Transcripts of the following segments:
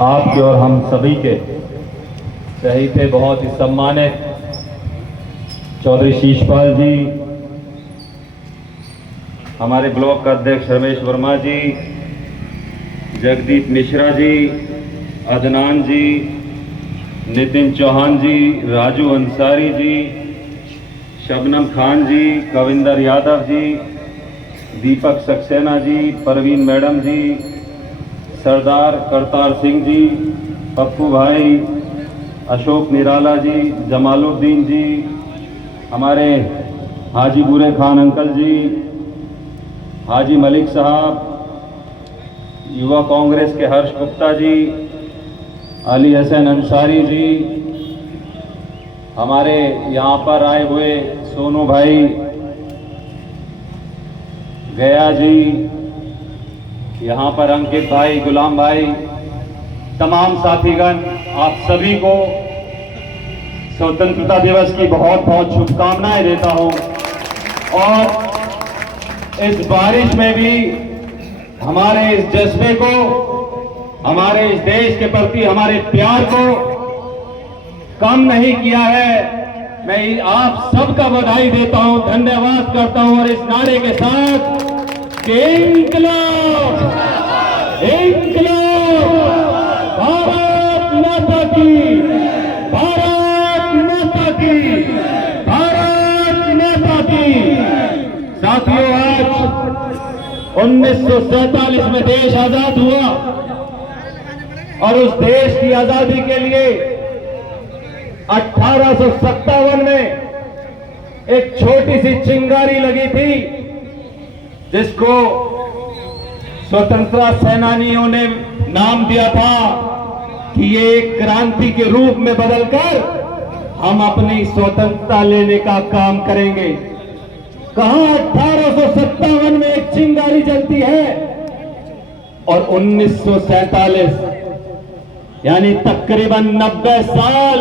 आपके और हम सभी के शहीद थे बहुत ही सम्मानित चौधरी शीशपाल जी, हमारे ब्लॉक का अध्यक्ष रमेश वर्मा जी, जगदीप मिश्रा जी, अदनान जी, नितिन चौहान जी, राजू अंसारी जी, शबनम खान जी, कविंदर यादव जी, दीपक सक्सेना जी, परवीन मैडम जी, सरदार करतार सिंह जी, पप्पू भाई, अशोक निराला जी, जमालुद्दीन जी, हमारे हाजी बुरे खान अंकल जी, हाजी मलिक साहब, युवा कांग्रेस के हर्ष गुप्ता जी, अली हसन अंसारी जी, हमारे यहाँ पर आए हुए सोनू भाई, गया जी, यहाँ पर अंकित भाई, गुलाम भाई, तमाम साथीगण, आप सभी को स्वतंत्रता दिवस की बहुत बहुत शुभकामनाएं देता हूं। और इस बारिश में भी हमारे इस जज्बे को, हमारे इस देश के प्रति हमारे प्यार को कम नहीं किया है। मैं आप सबका बधाई देता हूं, धन्यवाद करता हूं और इस नारे के साथ कि इंकलाब इंकलाब, भारत माता की, भारत माता की, भारत माता की। साथियों, आज 1947 में देश आजाद हुआ और उस देश की आजादी के लिए 1857 में एक छोटी सी चिंगारी लगी थी, जिसको स्वतंत्रता सेनानियों ने नाम दिया था कि ये एक क्रांति के रूप में बदलकर हम अपनी स्वतंत्रता लेने का काम करेंगे। कहां 1857 में एक चिंगारी जलती है और 1947 यानी तकरीबन 90 साल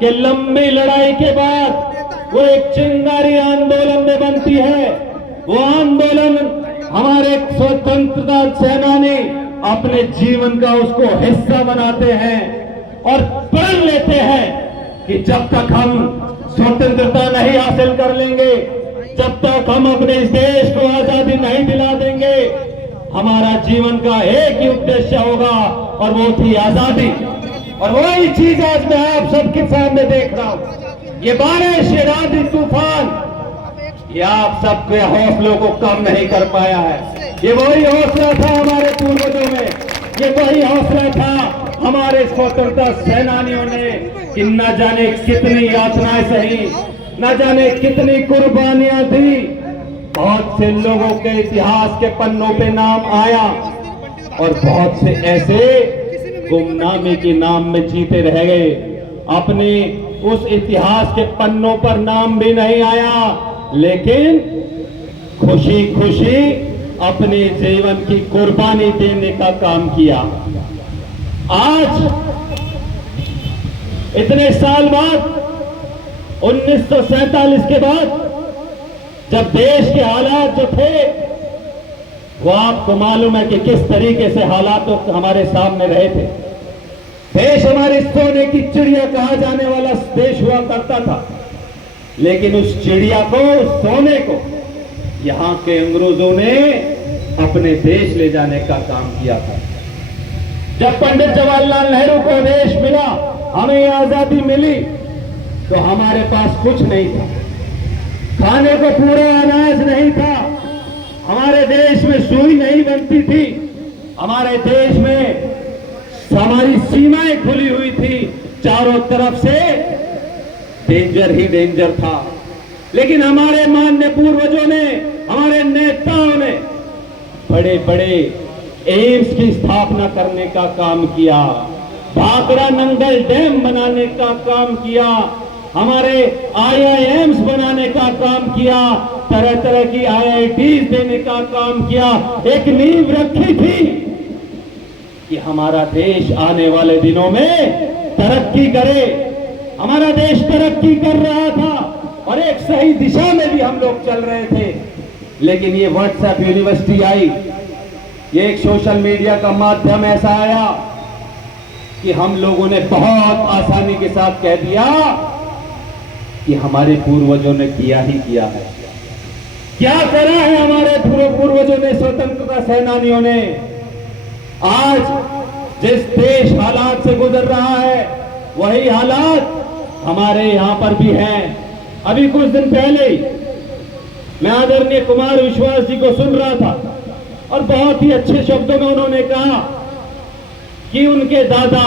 के लंबी लड़ाई के बाद वो एक चिंगारी आंदोलन में बनती है। वो आंदोलन हमारे स्वतंत्रता सेनानी अपने जीवन का उसको हिस्सा बनाते हैं और प्रण लेते हैं कि जब तक हम स्वतंत्रता नहीं हासिल कर लेंगे, जब तक हम अपने इस देश को आजादी नहीं दिला देंगे, हमारा जीवन का एक ही उद्देश्य होगा और वो थी आजादी। और वही चीज आज मैं आप सबके सामने देख रहा हूं। ये बारिश, ये आंधी तूफान, ये आप सबके हौसलों को कम नहीं कर पाया है। ये वही हौसला था हमारे पूर्वजों में, ये वही हौसला था हमारे स्वतंत्रता सेनानियों ने कि न जाने कितनी यातनाएं सही, न जाने कितनी कुर्बानियां दी। बहुत से लोगों के इतिहास के पन्नों पे नाम आया और बहुत से ऐसे गुमनामी के नाम में जीते रह गए। अपने उस इतिहास के पन्नों पर नाम भी नहीं आया, लेकिन खुशी खुशी अपने जीवन की कुर्बानी देने का काम किया। आज इतने साल बाद, 1947 के बाद, जब देश के हालात जो थे वो आपको मालूम है कि किस तरीके से हालात तो हमारे सामने रहे थे। देश हमारे सोने की चिड़िया कहा जाने वाला देश हुआ करता था, लेकिन उस चिड़िया को, उस सोने को यहां के अंग्रेजों ने अपने देश ले जाने का काम किया था। जब पंडित जवाहरलाल नेहरू को देश मिला, हमें आजादी मिली, तो हमारे पास कुछ नहीं था, खाने को पूरा अनाज नहीं था, हमारे देश में सुई नहीं बनती थी, हमारे देश में हमारी सीमाएं खुली हुई थी, चारों तरफ से डेंजर ही डेंजर था। लेकिन हमारे माननीय पूर्वजों ने, हमारे नेताओं ने बड़े बड़े एम्स की स्थापना करने का काम किया, भाखड़ा नंगल डैम बनाने का काम किया, हमारे IIMs बनाने का काम किया, तरह तरह की IITs देने का काम किया। एक नींव रखी थी कि हमारा देश आने वाले दिनों में तरक्की करे। हमारा देश तरक्की कर रहा था और एक सही दिशा में भी हम लोग चल रहे थे, लेकिन ये व्हाट्सएप यूनिवर्सिटी आई, ये एक सोशल मीडिया का माध्यम ऐसा आया कि हम लोगों ने बहुत आसानी के साथ कह दिया कि हमारे पूर्वजों ने किया ही किया है। क्या करा है हमारे पूर्वजों ने, स्वतंत्रता सेनानियों ने? आज जिस देश हालात से गुजर रहा है वही हालात हमारे यहां पर भी हैं। अभी कुछ दिन पहले मैं आदरणीय कुमार विश्वास जी को सुन रहा था और बहुत ही अच्छे शब्दों में उन्होंने कहा कि उनके दादा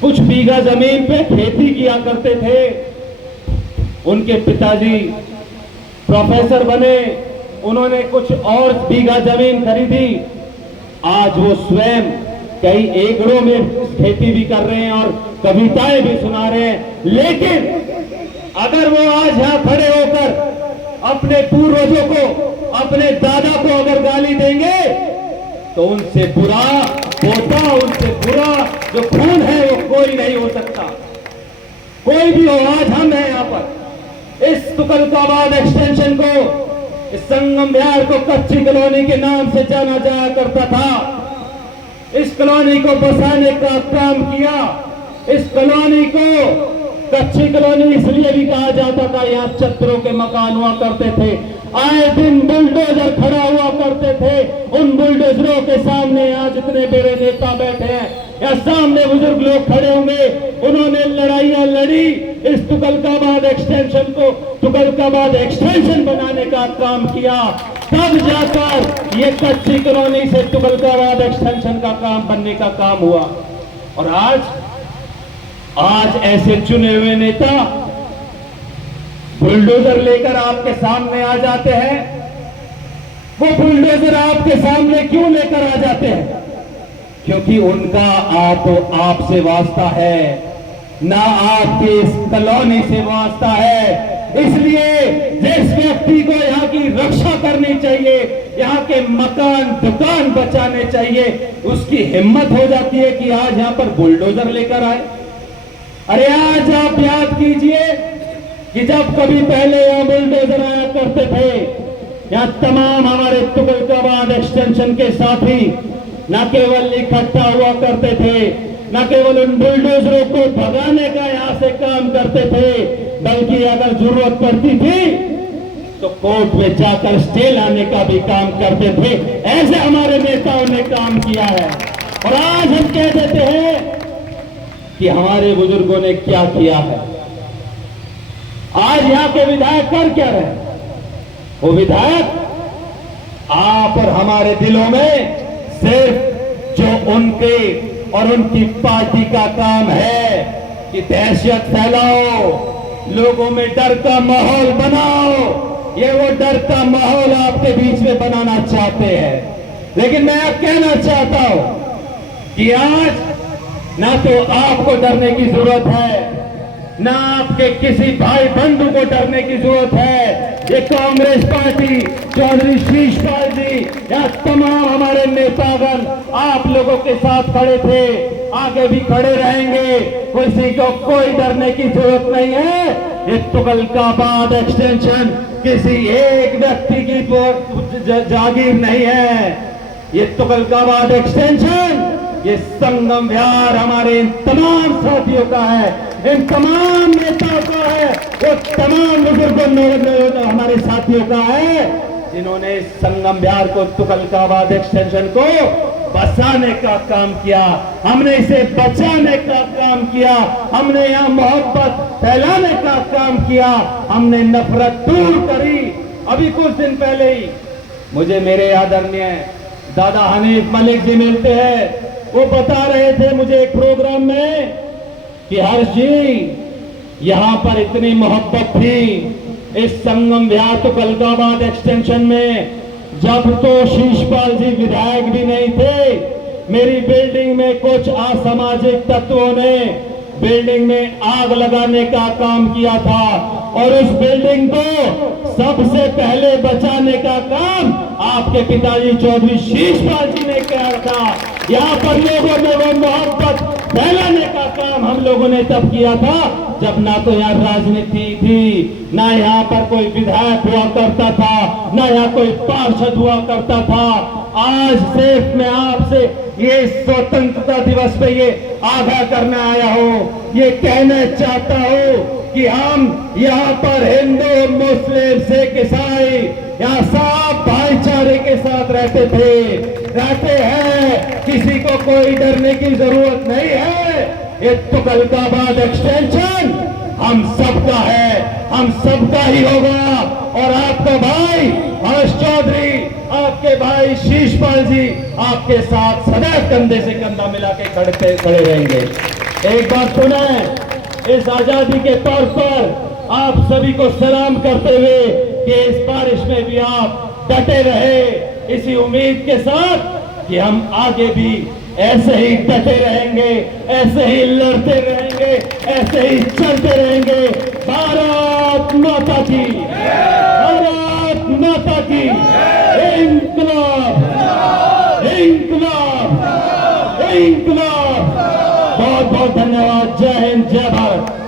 कुछ बीघा जमीन पे खेती किया करते थे, उनके पिताजी प्रोफेसर बने, उन्होंने कुछ और बीघा जमीन खरीदी, आज वो स्वयं कई एकड़ों में खेती भी कर रहे हैं और कविताएं भी सुना रहे हैं। लेकिन अगर वो आज यहां खड़े होकर अपने पूर्वजों को, अपने दादा को अगर गाली देंगे तो उनसे बुरा पोता, उनसे बुरा जो खून है वो कोई नहीं हो सकता। कोई भी हो, आज हम हैं यहां पर। इस तुगलकाबाद एक्सटेंशन को, इस संगम विहार को कच्ची कॉलोनी के नाम से जाना जाया करता था। इस कॉलोनी को बसाने का काम किया। इस कॉलोनी को कच्ची कॉलोनी इसलिए भी कहा जाता था, यहाँ चद्दरों के मकान हुआ करते थे, आए दिन बुलडोजर खड़ा हुआ करते थे। उन बुलडोजरों के सामने यहाँ जितने बड़े नेता बैठे हैं, या सामने बुजुर्ग लोग खड़े होंगे, उन्होंने लड़ाइयां लड़ी, इस तुगलकाबाद एक्सटेंशन को तुगलकाबाद एक्सटेंशन बनाने का काम किया। तब जाकर ये कच्ची कॉलोनी से तुगलकाबाद एक्सटेंशन का काम बनने का काम हुआ। और आज ऐसे चुने हुए नेता बुलडोजर लेकर आपके सामने आ जाते हैं। वो बुलडोजर आपके सामने क्यों लेकर आ जाते हैं? क्योंकि उनका आपसे वास्ता है, ना आपके इस कॉलोनी से वास्ता है। इसलिए जिस व्यक्ति को यहाँ की रक्षा करनी चाहिए, यहाँ के मकान दुकान बचाने चाहिए, उसकी हिम्मत हो जाती है कि आज यहाँ पर बुलडोजर लेकर आए। अरे आज आप याद कीजिए कि जब कभी पहले यहाँ बुलडोजर आया करते थे, यहाँ तमाम हमारे तुगलकाबाद एक्सटेंशन के साथी न केवल इकट्ठा हुआ करते थे, न केवल उन बुलडोजरों को भगाने का यहाँ से काम करते थे, बल्कि अगर जरूरत पड़ती थी तो कोर्ट में जाकर स्टे लाने का भी काम करते थे। ऐसे हमारे नेताओं ने काम किया है। और आज हम कह देते हैं कि हमारे बुजुर्गों ने क्या किया है। आज यहाँ के विधायक कर क्या रहे? वो विधायक आप और हमारे दिलों में सिर्फ जो उनके और उनकी पार्टी का काम है कि दहशत फैलाओ, लोगों में डर का माहौल बनाओ, ये वो डर का माहौल आपके बीच में बनाना चाहते हैं। लेकिन मैं अब कहना चाहता हूं कि आज ना तो आपको डरने की जरूरत है, ना आपके किसी भाई बंधु को डरने की जरूरत है। ये कांग्रेस पार्टी, चौधरी शीशपाल जी, या तमाम हमारे नेतागण आप लोगों के साथ खड़े थे, आगे भी खड़े रहेंगे। किसी को कोई डरने की जरूरत नहीं है। ये तुगलकाबाद एक्सटेंशन किसी एक व्यक्ति की जागीर नहीं है। ये तुगलकाबाद एक्सटेंशन, ये संगम विहार हमारे इन तमाम साथियों का है, इन तमाम नेताओं का है, वो तमाम बुजुर्गों हमारे साथियों का है जिन्होंने संगम विहार को, तुगलकाबाद एक्सटेंशन को बसाने का काम किया। हमने इसे बचाने का काम किया, हमने यहाँ मोहब्बत फैलाने का काम किया, हमने नफरत दूर करी। अभी कुछ दिन पहले ही मुझे मेरे आदरणीय दादा हनीफ मलिक जी मिलते हैं। वो बता रहे थे मुझे एक प्रोग्राम में कि हर्ष जी, यहां पर इतनी मोहब्बत थी इस संगम विहार तुगलकाबाद एक्सटेंशन में, जब तो शीशपाल जी विधायक भी नहीं थे, मेरी बिल्डिंग में कुछ असामाजिक तत्वों ने बिल्डिंग में आग लगाने का काम किया था, और उस बिल्डिंग को सबसे पहले बचाने का काम आपके पिताजी चौधरी शीशपाल जी ने किया था। यहाँ पर लोगों में वो मोहब्बत फैलाने का काम हम लोगों ने तब किया था जब ना तो यहाँ राजनीति थी, ना यहाँ पर कोई विधायक हुआ करता था, ना यहाँ कोई पार्षद हुआ करता था। आज सिर्फ मैं आपसे ये स्वतंत्रता दिवस पे ये आगाह करना आया हूँ, ये कहना चाहता हूँ कि हम यहाँ पर हिंदू, मुस्लिम, सिख, ईसाई यहाँ सब भाईचारे के साथ रहते हैं। किसी को कोई डरने की जरूरत नहीं है। ये तुगलकाबाद एक्सटेंशन हम सबका है, हम सबका ही होगा। और आपका भाई हर्ष चौधरी, आपके भाई शीशपाल जी आपके साथ सदैव कंधे से कंधा मिला के खड़े रहेंगे। एक बात सुने, इस आजादी के तौर पर आप सभी को सलाम करते हुए कि इस बारिश में भी आप डटे रहे, इसी उम्मीद के साथ कि हम आगे भी ऐसे ही डटे रहेंगे, ऐसे ही लड़ते रहेंगे, ऐसे ही चलते रहेंगे। भारत माता की, भारत माता की, इंकलाब, इंकलाब, इंकलाब। बहुत बहुत धन्यवाद। जय हिंद, जय भारत।